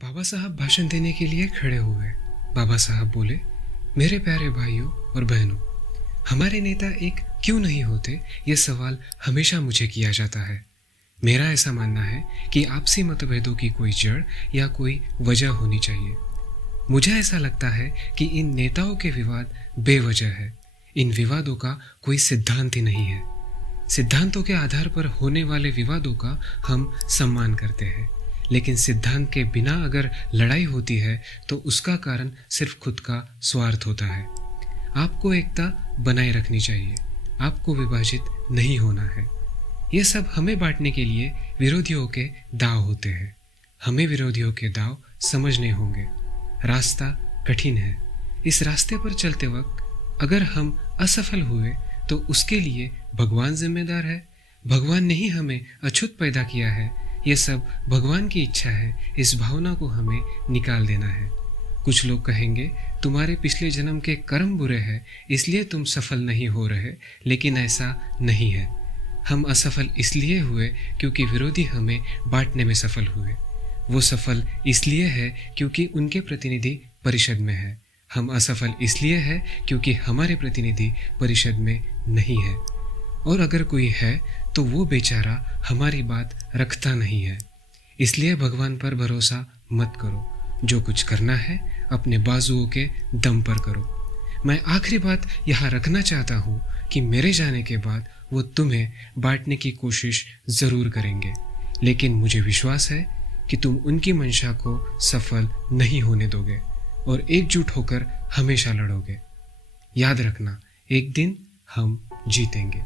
बाबा साहब भाषण देने के लिए खड़े हुए। बाबा साहब बोले, मेरे प्यारे भाइयों और बहनों, हमारे नेता एक क्यों नहीं होते, ये सवाल हमेशा मुझे किया जाता है। मेरा ऐसा मानना है कि आपसी मतभेदों की कोई जड़ या कोई वजह होनी चाहिए। मुझे ऐसा लगता है कि इन नेताओं के विवाद बेवजह है। इन विवादों का कोई सिद्धांत ही नहीं है। सिद्धांतों के आधार पर होने वाले विवादों का हम सम्मान करते हैं, लेकिन सिद्धांत के बिना अगर लड़ाई होती है तो उसका कारण सिर्फ खुद का स्वार्थ होता है। आपको एकता बनाए रखनी चाहिए, आपको विभाजित नहीं होना है। ये सब हमें बांटने के लिए विरोधियों के दांव होते हैं। हमें विरोधियों के दांव समझने होंगे। रास्ता कठिन है। इस रास्ते पर चलते वक्त अगर हम असफल हुए तो उसके लिए भगवान जिम्मेदार है। भगवान ने ही हमें अछूत पैदा किया है। ये सब भगवान की इच्छा है। इस भावना को हमें निकाल देना है। कुछ लोग कहेंगे, तुम्हारे पिछले जन्म के कर्म बुरे हैं, इसलिए तुम सफल नहीं हो रहे, लेकिन ऐसा नहीं है। हम असफल इसलिए हुए क्योंकि विरोधी हमें बांटने में सफल हुए। वो सफल इसलिए है क्योंकि उनके प्रतिनिधि परिषद में है। हम असफल इसलिए है क्योंकि हमारे प्रतिनिधि परिषद में नहीं है। और अगर कोई है तो वो बेचारा हमारी बात रखता नहीं है। इसलिए भगवान पर भरोसा मत करो। जो कुछ करना है अपने बाजुओं के दम पर करो। मैं आखिरी बात यहाँ रखना चाहता हूँ कि मेरे जाने के बाद वो तुम्हें बांटने की कोशिश जरूर करेंगे, लेकिन मुझे विश्वास है कि तुम उनकी मंशा को सफल नहीं होने दोगे और एकजुट होकर हमेशा लड़ोगे। याद रखना, एक दिन हम जीतेंगे।